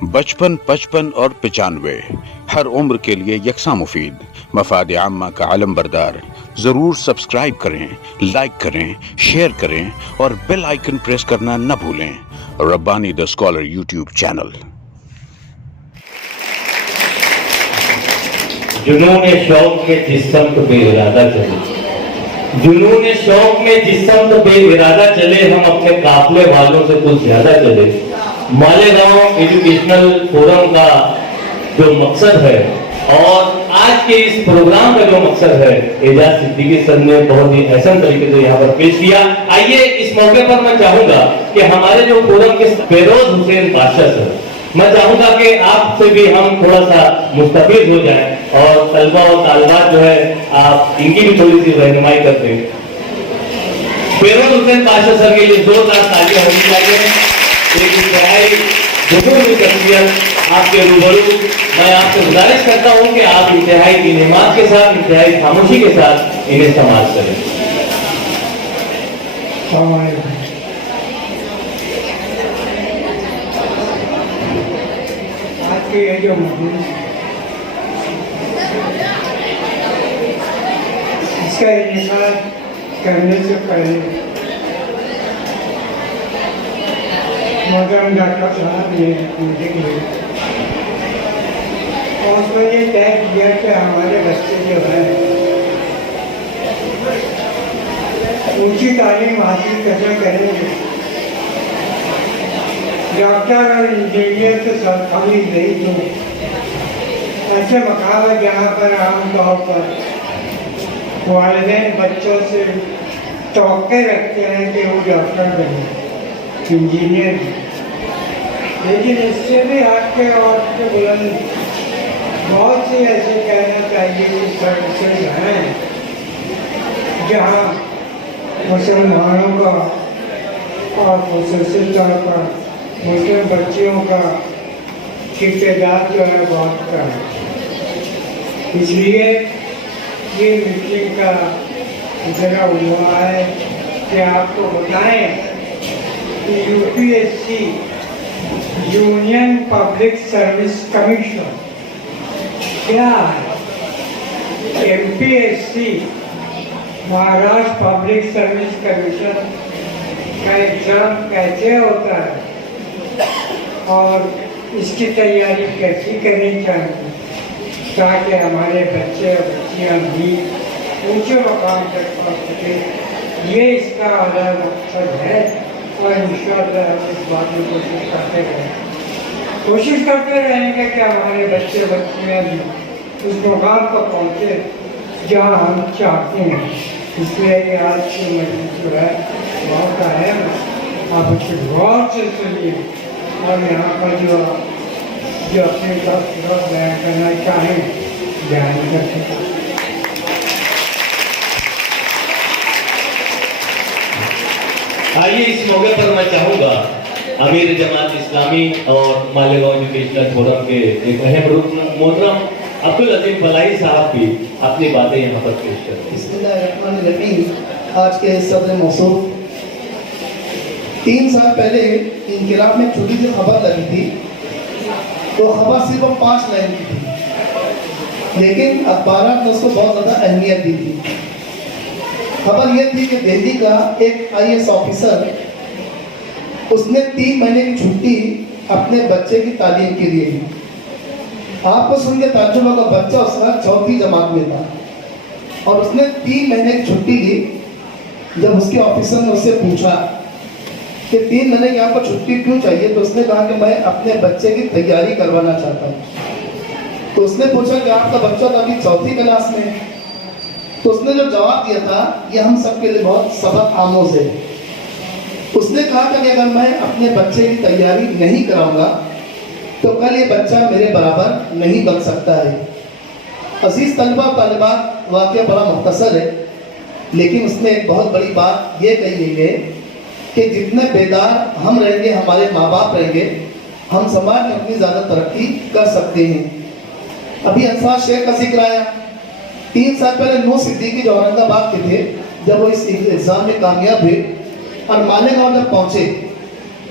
55, 55 اور 95 ہر عمر کے لیے یکساں مفید مفاد عامہ کا علم بردار. ضرور سبسکرائب کریں، لائک کریں، شیئر کریں اور بیل آئیکن پریس کرنا نہ بھولیں. ربانی دا اسکالر یوٹیوب چینل. جنون شوق میں جس سمت بے ارادہ چلے، جنون شوق میں جس سمت بے ارادہ چلے، ہم اپنے قافلے والوں سے کچھ زیادہ چلے. مالیگاؤں ایجوکیشنل فورم کا جو مقصد ہے اور آج کے اس پروگرام کا جو مقصد ہے، اعجاز صدیقی سر نے بہت ہی احسن طریقے سے یہاں پر پیش کیا. آئیے اس موقع پر میں چاہوں گا کہ ہمارے جو فورم کے فیروز حسین بادشاہ سر، میں چاہوں گا کہ آپ سے بھی ہم تھوڑا سا مستفید ہو جائیں اور طلبہ و طالبات جو ہے آپ ان کی بھی تھوڑی سی رہنمائی کرتے ہیں. فیروز حسین بادشاہ سر کے لیے زوردار تالیاں ہونی چاہیے. ایک انتہائی بزرگ شخصیت آپ کے روبرو. میں آپ سے گزارش کرتا ہوں کہ آپ انتہائی انعامات کے ساتھ، انتہائی خاموشی کے ساتھ انہیں سماعت کریں. آج کے یہ جو مجلس اس کا انعقاد کرنے سے پہلے محترم ڈاکٹر صاحب نے میٹنگ لی اور اس میں یہ طے کیا کہ ہمارے بچے جو ہیں اونچی تعلیم حاصل کیسے کریں گے. ڈاکٹر اور انجینئر سے سرکاری نہیں تو ایسے مقام ہے جہاں پر عام طور پر والدین بچوں سے توقع رکھتے ہیں کہ وہ ڈاکٹر بنے، انجینئر بنے. لیکن اس سے بھی ہٹ کے اور کے بلند بہت سی ایسے کہنا چاہیے کہ سروسز ہیں جہاں مسلمانوں کا اور خصوصی طور پر مسلم بچیوں کا تعداد جو ہے بہت کم ہے. اس لیے یہ میٹنگ کا ذرا ہوا ہے کہ آپ کو بتائیں کہ UPSC union public service commission کیا ہے، MPSC Maharashtra public service commission کا ایگزام کیسے ہوتا ہے اور اس کی تیاری کیسی کرنی چاہیے تاکہ ہمارے بچے اور بچیاں بھی اونچے مقام تک پہنچ سکے. یہ اس کا اعلیٰ مقصد ہے اور انشاءاللہ ہم اس بات میں کوشش کرتے رہیں گے کہ ہمارے بچے بچیاں بھی اس مقام پر پہنچے جہاں ہم چاہتے ہیں. اس لیے یہ آج کی مجلس جو ہے بہت اہم ہے. آپ اس کو غور سے سنیے اور یہاں پر جو اپنے طرف بیان کرنا چاہیں بیان کر سکیں. آئیے اس موقع پر میں چاہوں گا امیر جماعت اسلامی اور مالیگاؤں ایجوکیشنل فورم کے ایک اہم رکن محترم عبدالعظیم فلاحی صاحب بھی اپنی باتیں یہاں پر پیش کرتے ہیں. بسم اللہ الرحمن الرحیم. آج کے صدر موصوف 3 سال پہلے انقلاب میں چھوٹی سی خبر لگی تھی، تو خبر صرف 5 لائن کی تھی، لیکن اخبارات نے اس کو بہت زیادہ اہمیت دی تھی. خبر یہ تھی کہ دہلی کا ایک IAS آفیسر اس نے 3 مہینے کی چھٹی اپنے بچے کی تعلیم کے لیے لی. آپ کو سن کے تعجب ہوگا، بچہ اس کا 4تھی جماعت میں تھا اور اس نے 3 مہینے کی چھٹی لی. جب اس کے آفیسر نے اس سے پوچھا کہ 3 مہینے کی آپ کو چھٹی کیوں چاہیے، تو اس نے کہا کہ میں اپنے بچے کی تیاری کروانا چاہتا ہوں. تو اس نے پوچھا کہ آپ کا بچہ تو ابھی 4تھی کلاس میں ہے. تو اس نے جو جواب دیا تھا یہ ہم سب کے لیے بہت سبق آموز ہے. اس نے کہا کہ اگر میں اپنے بچے کی تیاری نہیں کراؤں گا تو کل یہ بچہ میرے برابر نہیں بن سکتا ہے. عزیز طلبہ و طالبات، واقعہ بڑا مختصر ہے لیکن اس میں ایک بہت بڑی بات یہ کہی گئی ہے کہ جتنے بیدار ہم رہیں گے، ہمارے ماں باپ رہیں گے، ہم سماج میں اپنی زیادہ ترقی کر سکتے ہیں. ابھی انصار شیخ کا ذکر آیا. 3 سال پہلے نو صدیقی جو اورنگ آباد کے تھے، جب وہ اس ایگزام میں کامیاب ہوئے اور مالیگاؤں جب پہنچے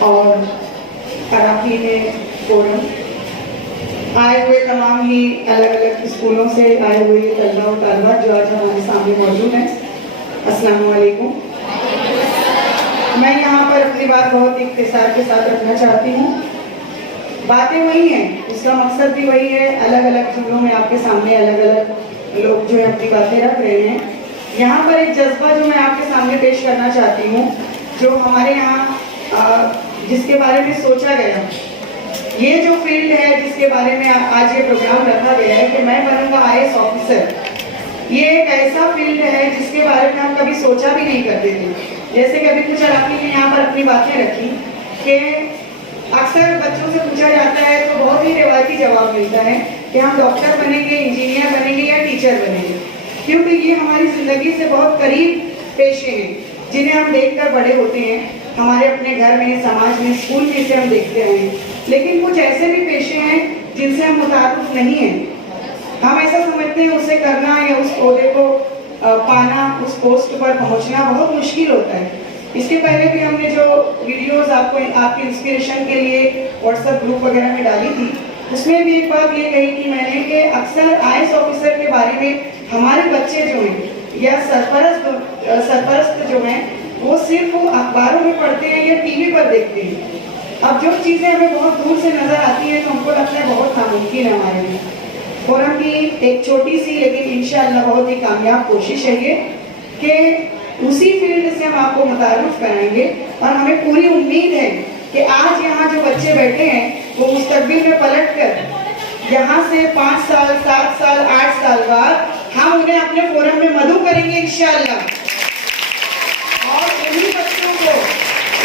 اور اراکین فورم، آئے ہوئے تمام ہی الگ الگ اسکولوں سے آئے ہوئے طلبہ و طالبات جو آج ہمارے سامنے موجود ہیں، السلام علیکم۔ میں یہاں پر اپنی بات بہت اختصار کے ساتھ رکھنا چاہتی ہوں۔ باتیں وہی ہیں، اس کا مقصد بھی وہی ہے، الگ الگ جملوں میں آپ کے سامنے الگ الگ لوگ جو ہے اپنی باتیں رکھ رہے ہیں۔ یہاں پر ایک جذبہ جو میں آپ کے سامنے پیش کرنا چاہتی ہوں، جو ہمارے یہاں جس کے بارے میں سوچا گیا، یہ جو فیلڈ ہے جس کے بارے میں آج یہ پروگرام رکھا گیا ہے کہ میں بنوں گا IAS آفیسر، یہ ایک ایسا فیلڈ ہے جس کے بارے میں ہم کبھی سوچا بھی نہیں کرتے تھے۔ جیسے کہ ابھی کچھ اراکین نے یہاں پر اپنی باتیں رکھی کہ اکثر بچوں سے پوچھا جاتا ہے تو بہت ہی روایتی جواب ملتا ہے کہ ہم ڈاکٹر بنیں گے، انجینئر بنیں گے یا ٹیچر بنیں گے، کیونکہ یہ ہماری زندگی سے بہت قریب پیشے ہیں جنہیں ہم دیکھ کر بڑے ہوتے ہیں، ہمارے اپنے گھر میں، سماج میں، اسکول میں سے ہم دیکھتے ہیں۔ لیکن کچھ ایسے بھی پیشے ہیں جن سے ہم متعارف نہیں ہیں، ہم ایسا سمجھتے ہیں اسے کرنا یا اس عہدے کو پانا، اس پوسٹ پر پہنچنا بہت مشکل ہوتا ہے۔ اس کے پہلے بھی ہم نے جو ویڈیوز آپ کی انسپریشن کے لیے واٹس ایپ گروپ وغیرہ میں ڈالی تھی، اس میں بھی ایک بات یہ کہی تھی میں نے کہ اکثر IAS آفیسر کے بارے میں ہمارے بچے جو ہیں یا سرپرست جو ہیں وہ صرف اخباروں میں پڑھتے ہیں یا ٹی وی پر دیکھتے ہیں۔ اب جو چیزیں ہمیں بہت دور سے نظر آتی ہیں تو ہم کو لگتا ہے بہت ناممکن ہے ہمارے لیے۔ فورم کی ایک چھوٹی سی لیکن انشاءاللہ بہت ہی کامیاب کوشش ہے یہ کہ اسی فیلڈ سے ہم آپ کو متعارف کرائیں گے، اور ہمیں پوری امید ہے کہ آج یہاں جو بچے بیٹھے ہیں وہ مستقبل میں پلٹ کر یہاں سے 5 سال، 7 سال، 8 سال بعد ہم انہیں اپنے فورم میں مدعو کریں گے انشاءاللہ، اور انہی بچوں کو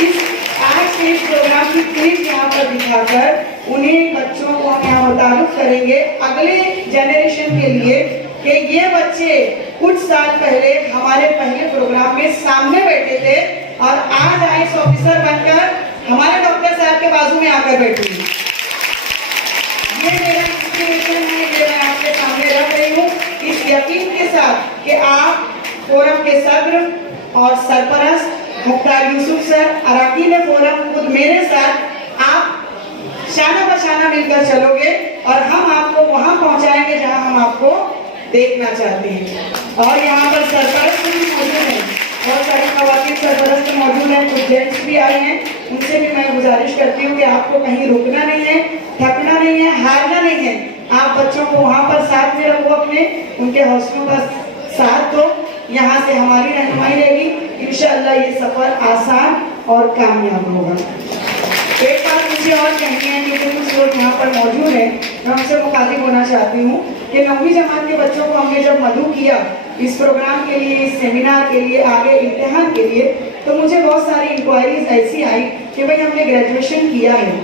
اس آج کے اس پروگرام کی کلپ یہاں پر دکھا کر انہیں بچوں کو ہم یہاں متعارف کریں گے اگلے جنریشن کے لیے کہ یہ بچے کچھ سال پہلے ہمارے پہلے پروگرام میں سامنے بیٹھے تھے اور آج IAS آفیسر بن کر ہمارے ڈاکٹر صاحب کے بازو میں آ کر بیٹھے ہیں۔ یہ میرا انسپریشن ہے، یہ میں آپ کے سامنے رکھ رہی ہوں اس یقین کے ساتھ کہ آپ فورم کے صدر اور سرپرست مختار یوسف سر، اراکین فورم، خود میرے ساتھ آپ شانہ بشانہ مل کر چلو گے اور ہم آپ کو وہاں پہنچائیں گے جہاں ہم آپ کو دیکھنا چاہتے ہیں۔ اور یہاں پر سرپرست بھی موجود ہیں، بہت ساری خواتین سرپرست موجود ہیں، کچھ جینٹس بھی آئے ہیں، ان سے بھی میں گزارش کرتی ہوں کہ آپ کو کہیں رکنا نہیں ہے، تھکنا نہیں ہے، ہارنا نہیں ہے، آپ بچوں کو وہاں پر ساتھ میں رکھو، اپنے ان کے حوصلوں کا ساتھ دو، یہاں سے ہماری رہنمائی رہے گی، انشاءاللہ یہ سفر آسان اور کامیاب ہوگا۔ ایک بات مجھے اور کہنی ہے کہ کچھ لوگ یہاں پر موجود ہیں، میں ان سے مخاطب ہونا چاہتی ہوں کہ 9ویں جماعت کے بچوں کو ہم نے جب مدعو کیا اس پروگرام کے لیے، اس سیمینار کے لیے، آگے امتحان کے لیے، تو مجھے بہت ساری انکوائریز ایسی آئی کہ بھئی ہم نے گریجویشن کیا ہے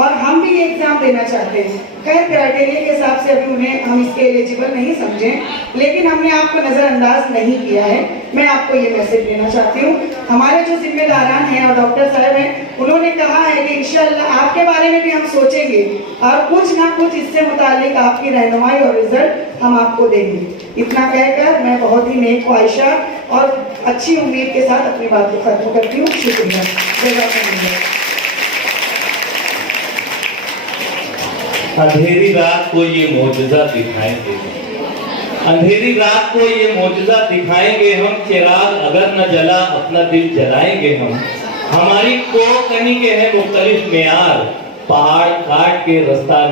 اور ہم بھی یہ ایگزام دینا چاہتے ہیں۔ خیر کرائٹیریا کے حساب سے ابھی انہیں ہم اس کے ایلیجیبل نہیں سمجھیں، لیکن ہم نے آپ کو نظر انداز نہیں کیا ہے۔ میں آپ کو یہ میسج دینا چاہتی ہوں، ہمارے جو ذمہ داران ہیں اور ڈاکٹر صاحب ہیں، انہوں نے کہا ہے کہ انشاءاللہ آپ کے بارے میں بھی ہم سوچیں گے اور کچھ نہ کچھ اس سے متعلق آپ کی رہنمائی اور رزلٹ ہم آپ کو دیں گے۔ اتنا کہہ کر میں بہت ہی نیک خواہشہ اور اچھی امید کے ساتھ اپنی بات کو ختم کرتی ہوں۔ شکریہ۔ جزاک اللہ۔ اندھیری رات کو یہ معجزہ دکھائیں گے، اندھیری رات کو یہ معجزہ دکھائیں گے ہم، چراغ اگر نہ جلا اپنا دل جلائیں گے ہم، ہماری کو کہیں کے ہیں مختلف معیار، پہاڑ کاٹ کے رستہ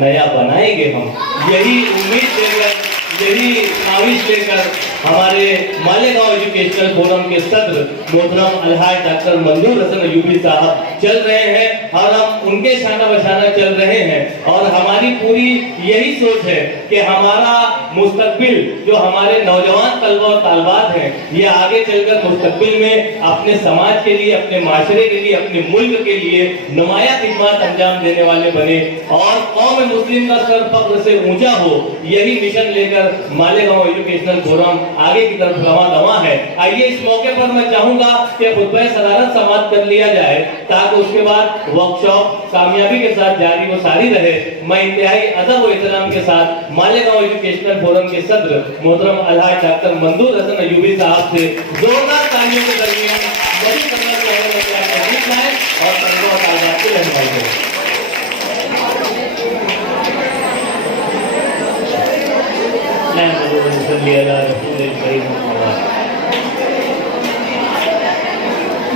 نیا بنائیں گے ہم۔ یہی امید لے کر، یہی خواہش لے کر ہمارے مالیگاؤں ایجوکیشنل فورم کے صدر محترم الحاج ڈاکٹر منظور حسن ایوبی صاحب چل رہے ہیں اور ہم ان کے شانہ بشانہ چل رہے ہیں، اور ہماری پوری یہی سوچ ہے کہ ہمارا مستقبل جو ہمارے نوجوان طلبہ اور طالبات ہیں یہ آگے چل کر مستقبل میں اپنے سماج کے لیے، اپنے معاشرے کے لیے، اپنے ملک کے لیے نمایاں خدمات انجام دینے والے بنے اور قوم مسلم کا سر فخر سے اونچا ہو۔ یہی مشن لے کر مالیگاؤں ایجوکیشنل فورم آگے کی طرف رواں ہے۔ آئیے اس موقع پر میں چاہوں گا کہ خطبہ صدارت سماعت کر لیا جائے تاکہ اس کے بعد ورکشاپ کامیابی کے ساتھ جاری و ساری رہے۔ میں انتہائی ادب و احترام کے ساتھ مالیگاؤں ایجوکیشنل فورم کے صدر محترم الحاج ڈاکٹر منظور حسن ایوبی صاحب سے زوردار تالیوں کے درمیان بڑی خدمت کرنے اور صلی علی رسول الکریم محمد۔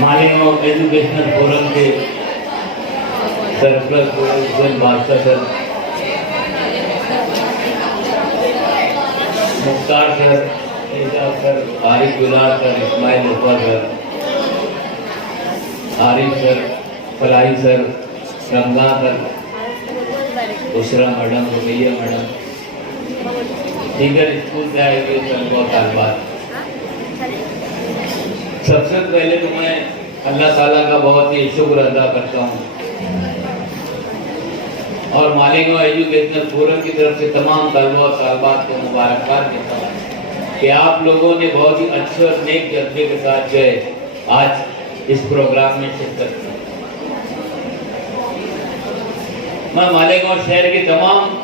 مالیگاؤں ایجوکیشنل فورم کے سرپرست حسین بادشاہ سر، مختار سر، اعجاز سر، عارف گلار سر، اسماعیل رضا سر، عارف سر، فلاحی سر، رمضان سر، بشرا میڈم، رقیہ میڈم، دیگر اسکول سے آئے ہوئے طلباء و طالبات، سب سے پہلے تو میں اللہ تعالیٰ کا بہت ہی شکر ادا کرتا ہوں اور مالیگاؤں ایجوکیشنل فورم کی طرف سے تمام طلباء و طالبات کو مبارکباد دیتا ہوں کہ آپ لوگوں نے بہت ہی اچھے اور نیک جذبے کے ساتھ جو ہے آج اس پروگرام میں شرکت کی۔ میں مالیگاؤں شہر کے تمام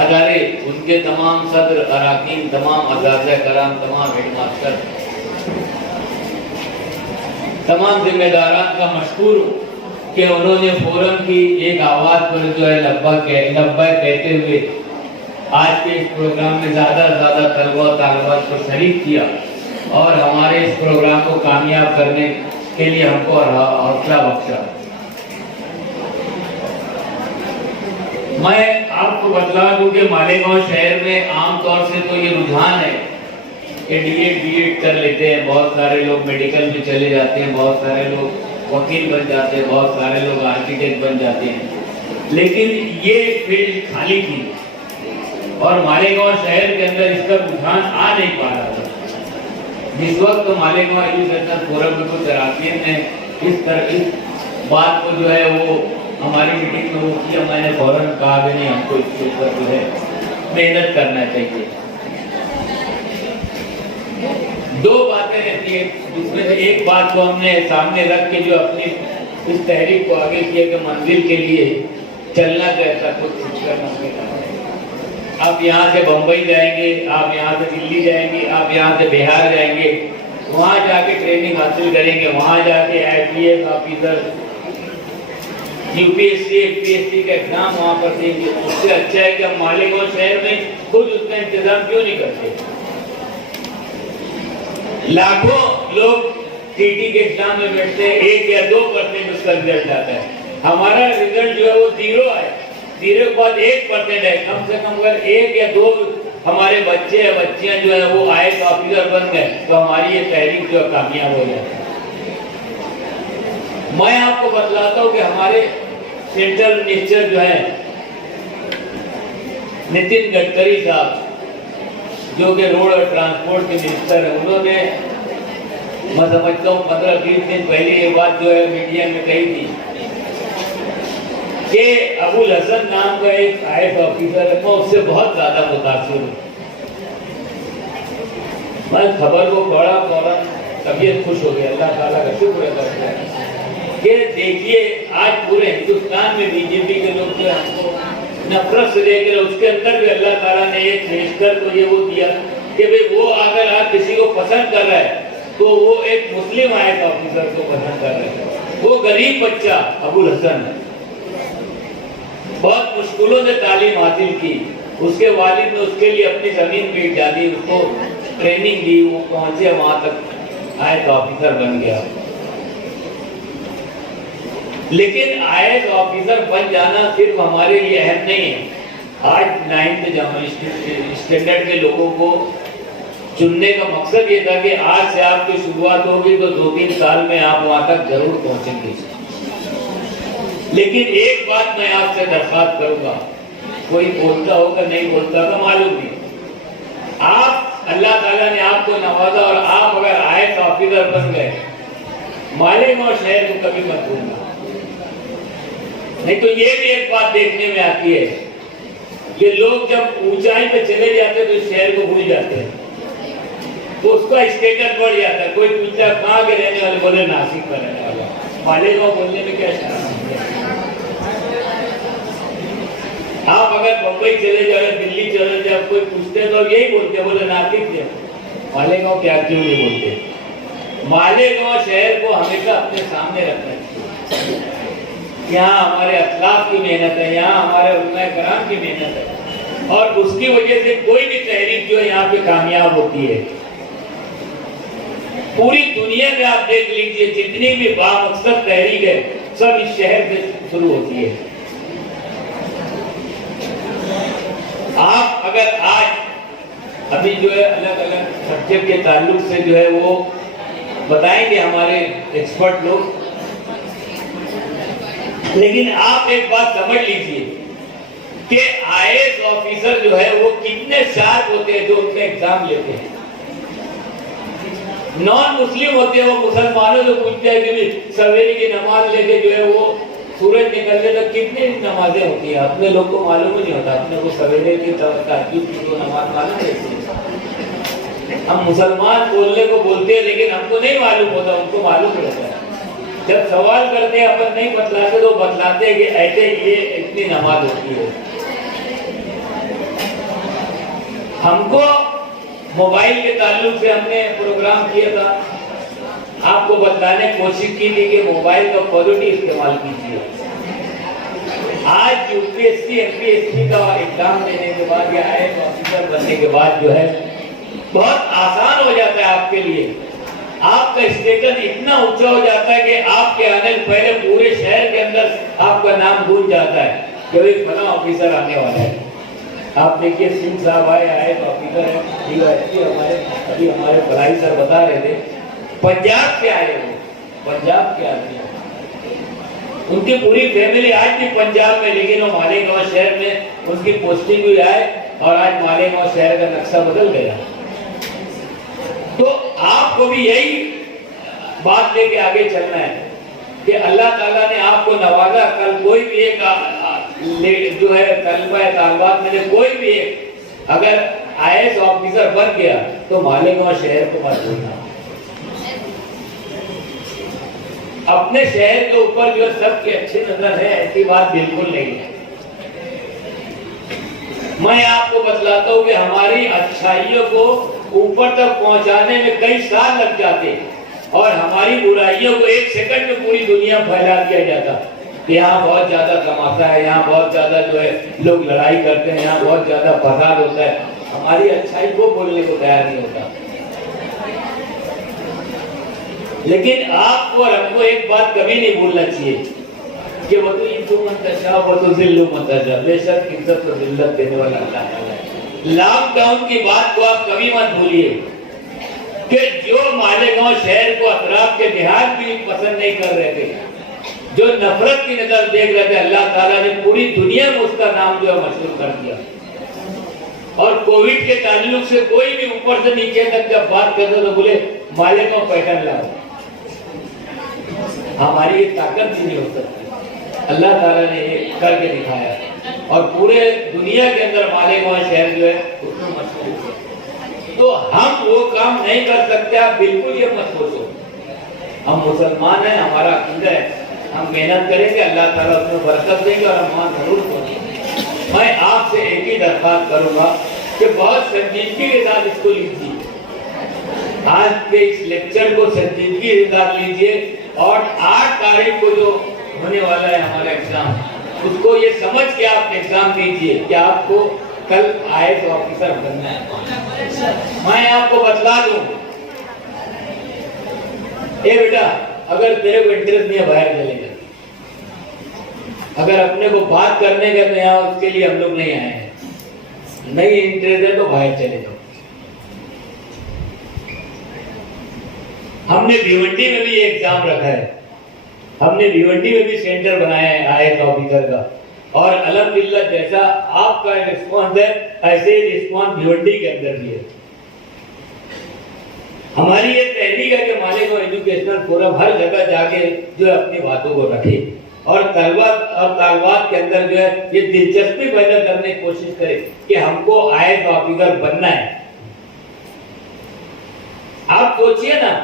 ادارے، ان کے تمام صدر، اراکین، تمام اساتذہ کرام، تمام ہیڈ ماسٹر، تمام ذمہ داران کا مشکور ہوں کہ انہوں نے فورم کی ایک آواز پر جو ہے لبیک کہتے ہوئے آج کے اس پروگرام میں زیادہ سے زیادہ طلباء و طالبات کو شریک کیا اور ہمارے اس پروگرام کو کامیاب کرنے کے لیے ہم کو حوصلہ بخشا۔ میں آپ کو بتلا دوں کہ مالیگاؤں شہر میں عام طور سے تو یہ رجحان ہے کہ ڈی ایڈ کر لیتے ہیں، بہت سارے لوگ میڈیکل میں چلے جاتے ہیں، بہت سارے لوگ وکیل بن جاتے ہیں، بہت سارے لوگ آرکیٹیکٹ بن جاتے ہیں، لیکن یہ فیلڈ خالی تھی اور مالیگاؤں شہر کے اندر اس کا رجحان آ نہیں پا رہا تھا۔ جس وقت مالیگاؤں ایجوکیشنل فورم میں کچھ اراکین نے اس بات کو جو ہے وہ ہماری میٹنگ میں وہ کیا، میں نے فوراً کہا کہ نہیں، ہم کو اس کے اوپر جو ہے محنت کرنا چاہیے۔ دو باتیں رہتی ہیں، جس میں سے ایک بات کو ہم نے سامنے رکھ کے جو اپنی اس تحریک کو آگے کیا کہ منزل کے لیے چلنا کیسا کچھ کرنا ہوگا۔ آپ یہاں سے بمبئی جائیں گے، آپ یہاں سے دلی جائیں گے، آپ یہاں سے بہار جائیں گے، وہاں جا کے ٹریننگ حاصل کریں گے، وہاں جا کے IPS آفیسر، UPSC APSC کا ایگزام وہاں پر دیں گے۔ اس سے اچھا ہے کہ ہم مالیگاؤں شہر میں خود اس کا انتظام کیوں نہیں کرتے؟ لاکھوں لوگ TT کے ایگزام میں بیٹھتے ہیں، 1 یا 2% اس کا رزلٹ آتا ہے، ہمارا رزلٹ جو ہے وہ 0 ہے، 0 کے بعد 1% ہے۔ کم سے کم اگر 1 یا 2 ہمارے بچے یا بچیاں جو ہے وہ IAS آفیسر بن گئے تو ہماری یہ تحریک جو ہے کامیاب ہو جاتی ہے۔ میں آپ کو بتلاتا ہوں کہ ہمارے سینٹرل منسٹر جو ہیں نتن گڈکری صاحب، جو کہ روڈ اور ٹرانسپورٹ کے منسٹر ہیں، انہوں نے میں سمجھتا ہوں 15-20 دن پہلے یہ بات جو ہے میڈیا میں کہی تھی کہ ابو الحسن نام کا ایک IAS آفیسر ہے، میں اس سے بہت زیادہ متاثر ہوں۔ میں خبر کو پڑھا، فوراً طبیعت خوش ہو گئی، اللہ تعالیٰ کا شکر ہے کرتا ہے کہ دیکھیے آج پورے ہندوستان میں BJP کے لوگ جو ہم کو نفرت سے دیکھ رہے، اس کے اندر بھی اللہ تعالیٰ نے ایک منسٹر کو یہ وہ دیا کہ وہ اگر آپ کسی کو پسند کر رہا ہے تو وہ ایک مسلم IAS آفیسر کو پسند کر رہا ہے۔ وہ غریب بچہ ابو الحسن بہت مشکلوں سے تعلیم حاصل کی، اس کے والد نے اس کے لیے اپنی زمین بیچ ڈالی، اس کو ٹریننگ دی، وہ پہنچے وہاں تک IAS آفیسر بن گیا۔ لیکن IAS آفیسر بن جانا صرف ہمارے لیے اہم نہیں ہے۔ آج 9th اسٹینڈرڈ کے لوگوں کو چننے کا مقصد یہ تھا کہ آج سے آپ کی شروعات ہوگی تو 2-3 سال میں آپ وہاں تک ضرور پہنچیں گے۔ لیکن ایک بات میں آپ سے درخواست کروں گا، کوئی بولتا ہوگا نہیں بولتا ہوگا معلوم نہیں، آپ اللہ تعالیٰ نے آپ کو نوازا اور آپ اگر IAS آفیسر بن گئے، مالیگاؤں شہر کو کبھی مت بھولنا۔ نہیں تو یہ بھی ایک بات دیکھنے میں آتی ہے کہ لوگ جب اونچائی پہ چلے جاتے تو اس شہر کو بھول جاتے ہیں، تو اس کا اسٹیٹس بڑھ جاتا ہے۔ کوئی پوچھتا ہے کہاں کے رہنے والے، بولے ناسک کا رہنے والا۔ مالیگاؤں بولنے میں کیا شرم ہے؟ آپ اگر بمبئی چلے جائے، دلی چلے جائے، کوئی پوچھتے تو یہی بولتے، بولے ناسک سے۔ مالیگاؤں کیا کیوں نہیں بولتے؟ مالیگاؤں شہر کو ہمیشہ اپنے سامنے رکھنا چاہیے۔ یہاں ہمارے اسلاف کی محنت ہے، یہاں ہمارے علماء کرام کی محنت ہے، اور اس کی وجہ سے کوئی بھی تحریک جو ہے یہاں پہ کامیاب ہوتی ہے. پوری دنیا میں آپ دیکھ لیجئے جتنی بھی بامقصد تحریک ہے سب اس شہر سے شروع ہوتی ہے. آپ اگر آج ابھی جو ہے الگ الگ سبجیکٹ کے تعلق سے جو ہے وہ بتائیں گے ہمارے ایکسپرٹ لوگ، لیکن آپ ایک بات سمجھ لیجئے کہ آئی ایس آفیسر جو ہے وہ کتنے شارپ ہوتے ہیں جو ان میں ایگزام لیتے ہیں. نان مسلم ہوتے ہیں وہ مسلمانوں سے پوچھتے ہیں کہ سویرے کی نماز لے کے جو ہے وہ سورج نکلنے تک کتنی نمازیں ہوتی ہیں. اپنے لوگ کو معلوم نہیں ہوتا، اپنے کو سویرے کی تہجد کی تو نماز معلوم رہتی ہے. ہم مسلمان بولنے کو بولتے ہیں لیکن ہم کو نہیں معلوم ہوتا، ان کو معلوم رہتا ہے. جب سوال کرتے ہیں اپن نہیں بتلاتے تو بتلاتے ہیں کہ ایسے یہ اتنی نماز ہوتی ہے. ہم کو موبائل کے تعلق سے ہم نے پروگرام کیا تھا، آپ کو بتانے کی کوشش کی تھی کہ موبائل کا پازیٹیو استعمال کیجیے. آج U P S C M P S C کا ایگزام دینے کے بعد یا آئی ایس آفیسر بننے کے بعد جو ہے بہت آسان ہو جاتا ہے آپ کے لیے. آپ کا اسٹیٹس اتنا اونچا ہو جاتا ہے کہ آپ کے آنے سے پہلے پورے شہر کے اندر آپ کا نام گونج جاتا ہے کہ بھائی فلاں آفیسر آنے والا ہے. آپ دیکھیے سنگھ صاحب آئے آفیسر ہیں، ابھی ہمارے بلائی سر بتا رہے تھے پنجاب سے آئے وہ، پنجاب کے آدمی ہیں. ان کی پوری فیملی آج بھی پنجاب میں، لیکن وہ مالیگاؤں شہر میں ان کی پوسٹنگ بھی آئے اور آج مالیگاؤں شہر کا نقشہ بدل گیا. تو آپ کو بھی یہی بات لے کے آگے چلنا ہے کہ اللہ تعالیٰ نے آپ کو نوازا. کل کوئی بھی ایک جو ہے طلبہ طالبات میں نے کوئی بھی ایک اگر آئی ایس آفیسر بن گیا تو مالیگاؤں شہر کو مت بھولنا. اپنے شہر کے اوپر جو سب کی اچھی نظر ہے ایسی بات بالکل نہیں ہے. میں آپ کو بتلاتا ہوں کہ ہماری اچھائیوں کو اوپر تک پہنچانے میں کئی سال لگ جاتے اور ہماری برائیوں کو ایک سیکنڈ میں پوری دنیا پھیلا دیا جاتا. یہاں بہت زیادہ کماتا ہے، یہاں بہت زیادہ جو ہے لوگ لڑائی کرتے ہیں، یہاں بہت زیادہ فساد ہوتا ہے. ہماری اچھائی کو بولنے کو تیار نہیں ہوتا. لیکن آپ کو اور ہم کو ایک بات کبھی نہیں بھولنا چاہیے کہ وہ تو عزت منتشا وہ تو ذل منتشا، بے شک عزت اور ذلت دینے والا اللہ تعالیٰ ہے. لاک ڈاؤن کی بات کو آپ کبھی مت بھولیے کہ جو مالیگاؤں شہر کو اطراف کے دیہات بھی پسند نہیں کر رہے تھے، جو نفرت کی نظر دیکھ رہے تھے، اللہ تعالیٰ نے پوری دنیا میں اس کا نام جو ہے مشہور کر دیا. اور کووڈ کے تعلق سے کوئی بھی اوپر سے نیچے تک جب بات کرتے تو بولے مالیگاؤں پیٹرن لاؤ. ہماری یہ طاقت بھی نہیں ہو سکتی. اللہ تعالیٰ نے یہ کر کے دکھایا اور پورے دنیا کے اندر مالیگاؤں شہر جو ہے اس میں مشہور ہے. تو ہم وہ کام نہیں کر سکتے. آپ بالکل یہ مت سوچو. ہم مسلمان ہیں، ہمارا عقیدہ ہے، ہم محنت کریں گے، اللہ تعالیٰ اس میں برکت دیں گے اور ہم وہاں ضرور پہنچیں گے. میں آپ سے ایک ہی درخواست کروں گا کہ بہت سنجیدگی کے ساتھ اس کو لیجیے. آج کے اس لیکچر کو سنجیدگی کے ساتھ لیجیے اور 8 تاریخ کو جو ہونے والا ہے ہمارا ایگزام، اس کو یہ سمجھ کے آپ ایگزام دیجیے کہ آپ کو کل آئی ایس آفیسر بننا ہے. میں آپ کو بتلا دوں، اے بیٹا اگر تیرے کو انٹرسٹ نہیں ہے باہر چلے جا. اگر اپنے کو بات کرنے کا تو یہاں اس کے لیے ہم لوگ نہیں آئے ہیں. نہیں انٹرسٹ ہے تو باہر چلے جاؤ. ہم نے بھیونڈی میں بھی یہ ایگزام رکھا ہے. ہم نے بھیونڈی میں بھی سینٹر بنایا ہے آئی ایس آفیسر کا اور الحمدللہ جیسا آپ کا رسپانس ہے ایسے ہی رسپانس بھیونڈی کے اندر بھی ہے. ہماری یہ تحریک ہے کہ مالیگاؤں ایجوکیشنل فورم ہر جگہ جا کے جو ہے اپنی باتوں کو رکھے اور طلبہ اور طالبات کے اندر جو ہے یہ دلچسپی پیدا کرنے کی کوشش کرے کہ ہم کو آئی ایس آفیسر بننا ہے. آپ سوچئے نا،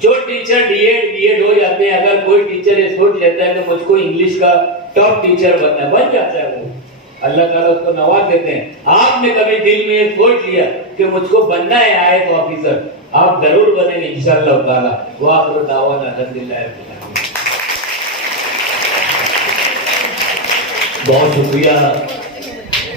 جو ٹیچر ڈی ایڈ ہو جاتے ہیں، اگر کوئی ٹیچر یہ سوچ لیتا ہے کہ مجھ کو انگلش کا ٹاپ ٹیچر بننا ہے، بن جاتا ہے. وہ اللہ تعالیٰ اس کو نواز دیتے ہیں. آپ نے کبھی دل میں یہ سوچ لیا کہ مجھ کو بننا ہے آئی ایس آفیسر، آپ ضرور بنیں گے انشاءاللہ تعالیٰ. وآخر دعوانا الحمدللہ. بہت شکریہ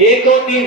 1 2 3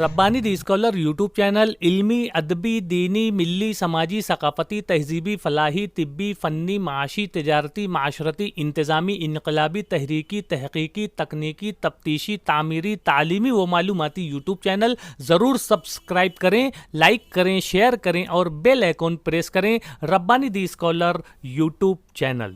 ربانی دی اسکالر یوٹیوب چینل علمی، ادبی، دینی، ملی، سماجی، ثقافتی، تہذیبی، فلاحی، طبی، فنی، معاشی، تجارتی، معاشرتی، انتظامی، انقلابی، تحریکی، تحقیقی، تکنیکی، تفتیشی، تعمیری، تعلیمی و معلوماتی یوٹیوب چینل ضرور سبسکرائب کریں، لائک کریں، شیئر کریں اور بیل آئیکن پریس کریں۔ ربانی دی اسکالر یوٹیوب چینل